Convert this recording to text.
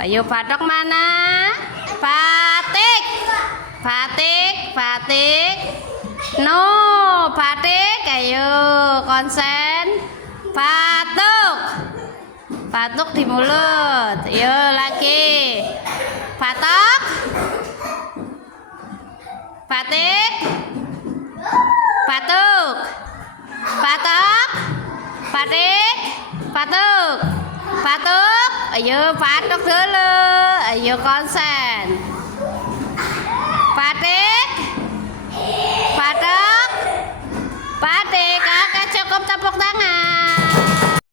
Ayo batok mana? Batik. Batik, batik. No, batik. Ayo konsen. Batuk. Batuk di mulut. Ayo lagi. Batok. Batik. Batuk. Batok. Batik. Batuk. Batuk. Ayo batuk dulu. Ayo konsen. Batik. Batuk. Batik. Oke, cukup tepuk tangan.